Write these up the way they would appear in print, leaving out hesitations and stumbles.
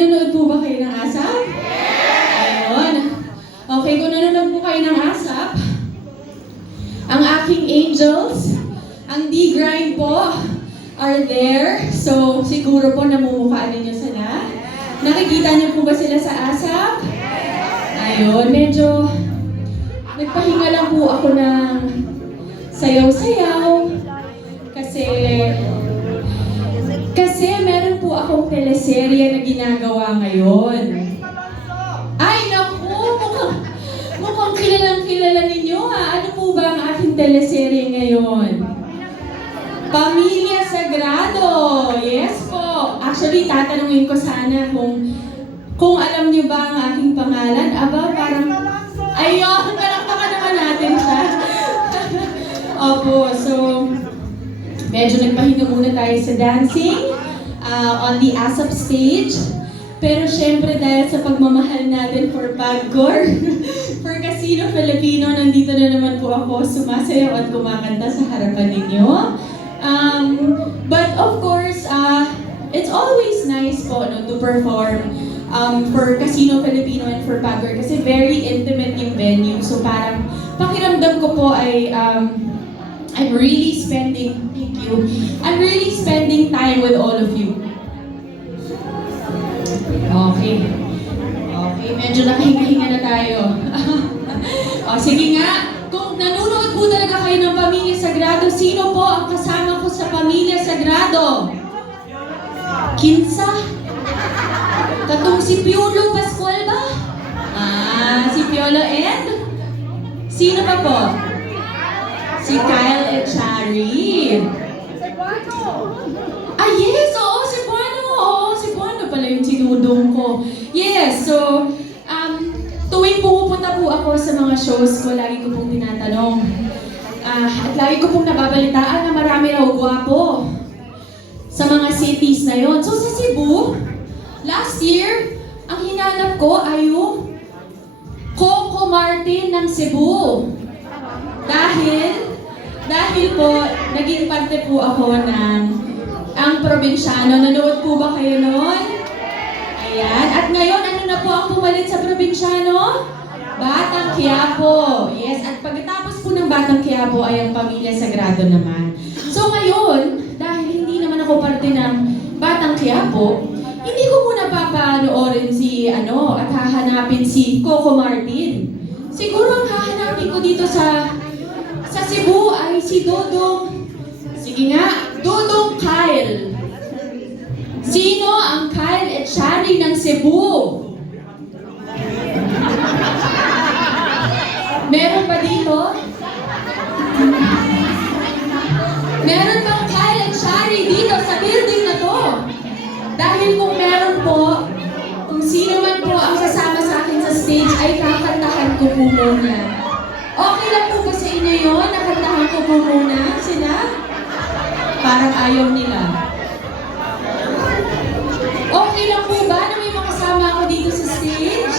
Nanonood po ba kayo ng ASAP? Ayun. Okay, kung nanonood po kayo ng ASAP, ang aking angels, ang D-Grind po, are there. So, siguro po namumukhaan ninyo sila. Nakikita niyo po ba sila sa ASAP? Ayun, medyo nagpahinga lang po ako ng sayaw-sayaw. Kasi meron po akong teleserye na ginagawa ngayon. Ay, naku! Mukhang kilalang-kilala ninyo ha. Ano po ba ang aking teleserye ngayon? Pamilya Sagrado! Yes po! Actually, tatanungin ko sana kung alam niyo ba ang aking pangalan. Aba, parang... Ayun! Palakpakan naman natin siya. Opo, so... Medyo nagpahinga muna tayo sa dancing on the ASAP stage. Pero syempre dahil sa pagmamahal natin for Pagcor, for Casino Filipino, nandito na naman po ako sumasayaw at kumakanta sa harapan ninyo. But of course, it's always nice po to perform for Casino Filipino and for Pagcor kasi very intimate yung venue. So parang pakiramdam ko po ay I'm really spending time with all of you. Okay, medyo nakahinga-hinga na tayo. O, sige nga, kung nanonood po talaga kayo ng Pamilya Sagrado, sino po ang kasama ko sa Pamilya Sagrado? Kinsa? Katong si Piolo Pascual ba? Si Piolo and? Sino pa po? Si Kyle at Shari. Yes! Oo, si Buano! Oo, si Buano pala yung tinudong ko. Yes, so, tuwing pumupunta po ako sa mga shows ko, lagi ko pong tinatanong. At lagi ko pong nababalitaan na marami raw gwapo sa mga cities na yon. So, sa Cebu, last year, ang hinanap ko ay yung Coco Martin ng Cebu. Dahil po, naging parte po ako ng ang probinsyano. Nanood po ba kayo noon? Ayan. At ngayon, ano na po ang pumalit sa probinsyano? Batang Quiapo. Yes. At pagkatapos po ng Batang Quiapo ay ang Pamilya Sagrado naman. So ngayon, dahil hindi naman ako parte ng Batang Quiapo, hindi ko muna papanoorin at hahanapin si Coco Martin. Siguro ang hahanapin ko dito sa Cebu ay si Dodong. Sige nga, Dodong Kyle. Sino ang Kyle at Shari ng Cebu? Meron ba dito? Meron bang Kyle at Shari dito sa building na to? Dahil kung meron po, kung sino man po ang sasama sa akin sa stage, ay kakantahan ko po muna. Okay lang po ba sa inyo yun? Nakantahan ko po muna sila? Parang ayaw nila. Okay lang po ba na may makasama ako dito sa stage?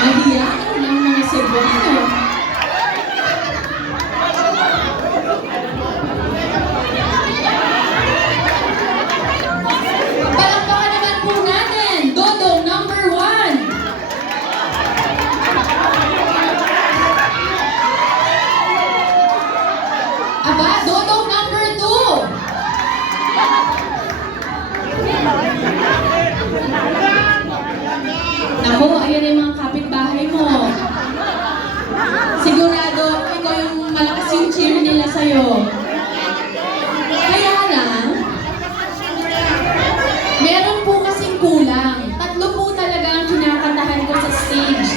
Mahiyaan ng mga Cebuano. Palakpakan naman po natin, Dodong number 1. Aba, Dodong number 2. Naku, ayan yung mga kapitbahay mo. Sigurado, ikaw yung malakas yung cheer nila sa'yo. Kaya lang, meron po kasing kulang. 3 po talaga ang kinakantahan ko sa stage.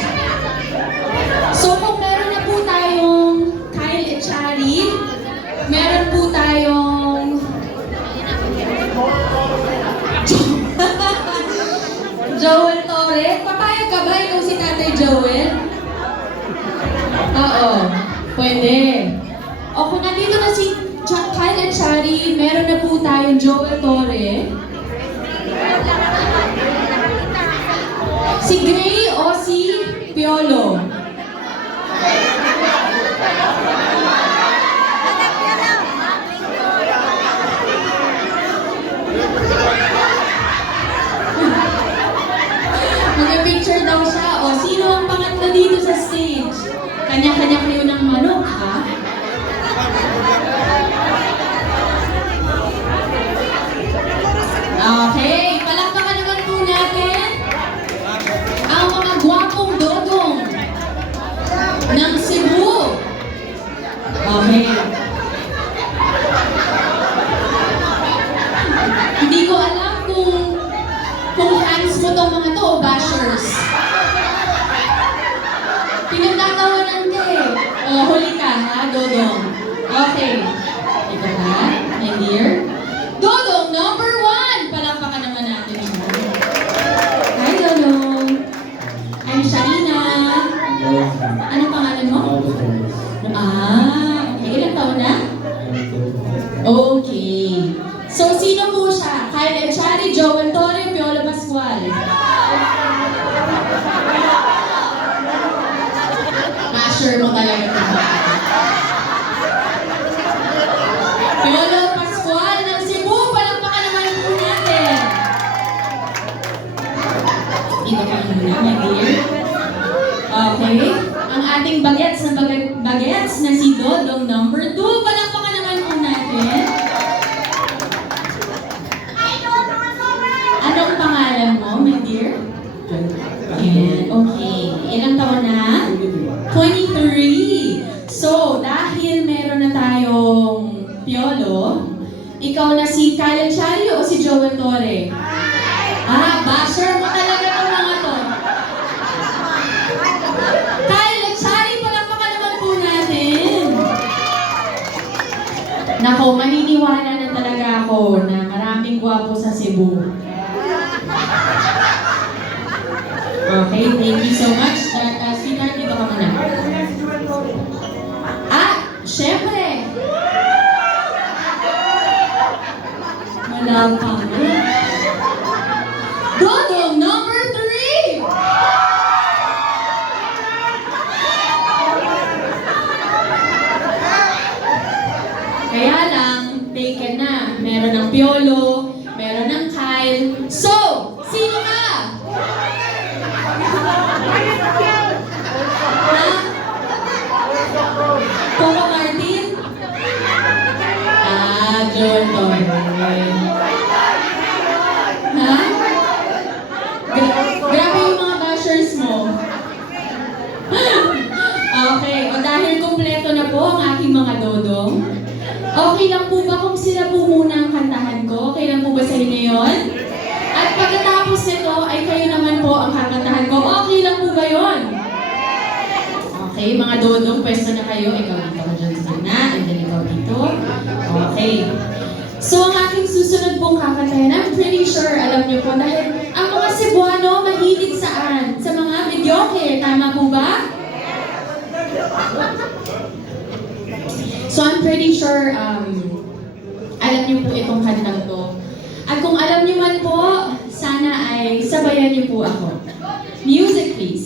So kung meron na po tayong Kyle at Shari, meron po tayong Joel Torre. Papayag ka ba ikaw si Tatay Joel? Oo, pwede. O kung nandito na si Kyle at Shari, meron na po tayong Joel Torre. Si Gray o si Piolo? Punta dito sa stage. Kanya-kanya kayo ng manok, ha? Okay, palakpakan naman po natin ang mga gwapong dodong ng Cebu. Okay. Hindi ko alam kung fans mo tong mga to o bashers. Pinagtatawanan ka eh. O, huli ka ha, Dodong. Okay. Ito ha, my dear. Dodong, number 1! Palakpakan naman natin siya. Hi, Dodong. I'm Sharina. Anong pangalan mo? Okay. Ilang taon na? Okay. So, sino po siya? Kyle Echari, Joel Torre, Piolo Pascual. Sure mo talaga ito. Piolo Pascual ng Cebu, palakpakan naman po natin. Dito pa muna, my dear. Okay. Ang ating bagets na si Dodong number 2, palakpakan naman po natin. Anong pangalan mo, my dear? Ayan, okay. Ilang taon na? 23. So, dahil meron na tayong Piolo, ikaw na si Kyle Echari o si Joel Torre? Basher mo talaga ng mga to. Kyle Echari, palakpakan naman po natin. Nako, maniniwala na talaga ako na maraming gwapo sa Cebu. Okay, thank you so much. Sweetheart, dito ka muna. Syempre! Wala pa nga. Dodong, number 3! Kaya lang, taken na. Meron ng Piolo, meron ng Kyle. So, sino ka? Coco Martin? Joel Torre. Ha? Grabe yung mga bashers mo. Okay, o dahil kumpleto na po ang aking mga dodong, okay lang po ba kung sila po muna ang kantahan ko? Okay lang po ba sa inyo yun? At pagkatapos nito ay kayo naman po ang kakantahan ko. Okay lang po ba yun? Okay, mga dodong, pwesto na kayo. Ikaw dito ka dyan sa gitna, and then ikaw dito. Okay. So, ang aking susunod pong kakantahan, I'm pretty sure, alam niyo po, dahil ang mga Cebuano mahilig saan? Sa mga videoke, tama po ba? So, I'm pretty sure, alam niyo po itong kantang to. At kung alam niyo man po, sana ay sabayan niyo po ako. Music, please.